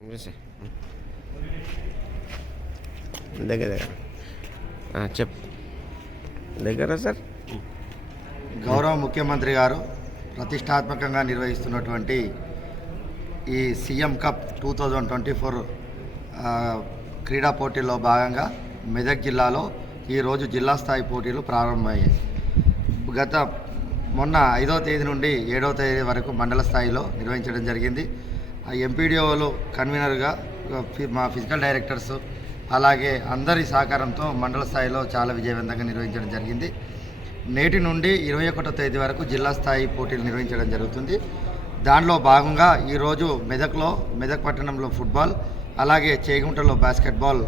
దగ్గర దగ్గర ఆ, చెప్పు దగ్గర సార్ గౌరవ ముఖ్యమంత్రి గారు ప్రతిష్టాత్మకంగా నిర్వహిస్తున్నటువంటి ఈ CM cup two thousand twenty four క్రీడా పోటీల్లో భాగంగా మెదక్ జిల్లాలో ఈరోజు జిల్లా స్థాయి పోటీలు ప్రారంభమయ్యాయి. గత మొన్న ఐదో తేదీ నుండి ఏడవ తేదీ వరకు మండల స్థాయిలో నిర్వహించడం జరిగింది. ఎంపీడీఓలు కన్వీనర్గా ఫి- మా ఫిజికల్ డైరెక్టర్స్ అలాగే అందరి సహకారంతో మండల స్థాయిలో చాలా విజయవంతంగా నిర్వహించడం జరిగింది. నేటి నుండి ఇరవై ఒకటో తేదీ వరకు జిల్లా స్థాయి పోటీలు నిర్వహించడం జరుగుతుంది. దానిలో భాగంగా ఈరోజు మెదక్లో మెదక్ పట్టణంలో ఫుట్బాల్ అలాగే చేగుంటలో బాస్కెట్బాల్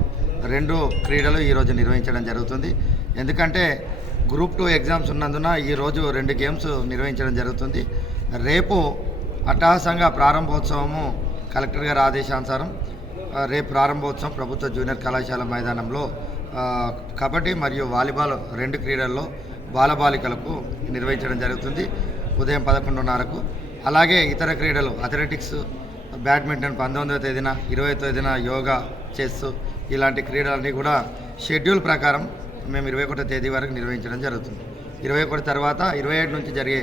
రెండు క్రీడలు ఈరోజు నిర్వహించడం జరుగుతుంది. ఎందుకంటే గ్రూప్ టూ ఎగ్జామ్స్ ఉన్నందున ఈరోజు రెండు గేమ్స్ నిర్వహించడం జరుగుతుంది. రేపు అట్టహాసంగా ప్రారంభోత్సవము కలెక్టర్ గారి ఆదేశానుసారం రేపు ప్రారంభోత్సవం ప్రభుత్వ జూనియర్ కళాశాల మైదానంలో కబడ్డీ మరియు వాలీబాల్ రెండు క్రీడల్లో బాలబాలికలకు నిర్వహించడం జరుగుతుంది ఉదయం పదకొండున్నరకు. అలాగే ఇతర క్రీడలు అథ్లెటిక్స్ బ్యాడ్మింటన్ పంతొమ్మిదవ తేదీన ఇరవై తేదీన యోగా చెస్ ఇలాంటి క్రీడలన్నీ కూడా షెడ్యూల్ ప్రకారం మేము ఇరవై ఒకటో తేదీ వరకు నిర్వహించడం జరుగుతుంది. ఇరవై ఒకటి తర్వాత ఇరవై ఏడు నుంచి జరిగే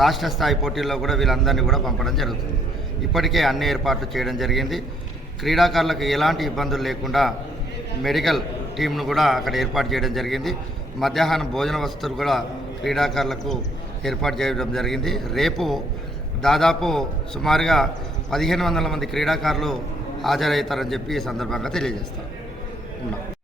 రాష్ట్ర స్థాయి పోటీల్లో కూడా వీళ్ళందరినీ కూడా పంపడం జరుగుతుంది. ఇప్పటికే అన్ని ఏర్పాట్లు చేయడం జరిగింది. క్రీడాకారులకు ఎలాంటి ఇబ్బందులు లేకుండా మెడికల్ టీంను కూడా అక్కడ ఏర్పాటు చేయడం జరిగింది. మధ్యాహ్నం భోజన వసతులు కూడా క్రీడాకారులకు ఏర్పాటు చేయడం జరిగింది. రేపు దాదాపు సుమారుగా పదిహేను వందల మంది క్రీడాకారులు హాజరవుతారని చెప్పి ఈ సందర్భంగా తెలియజేస్తాం ఉన్నాం.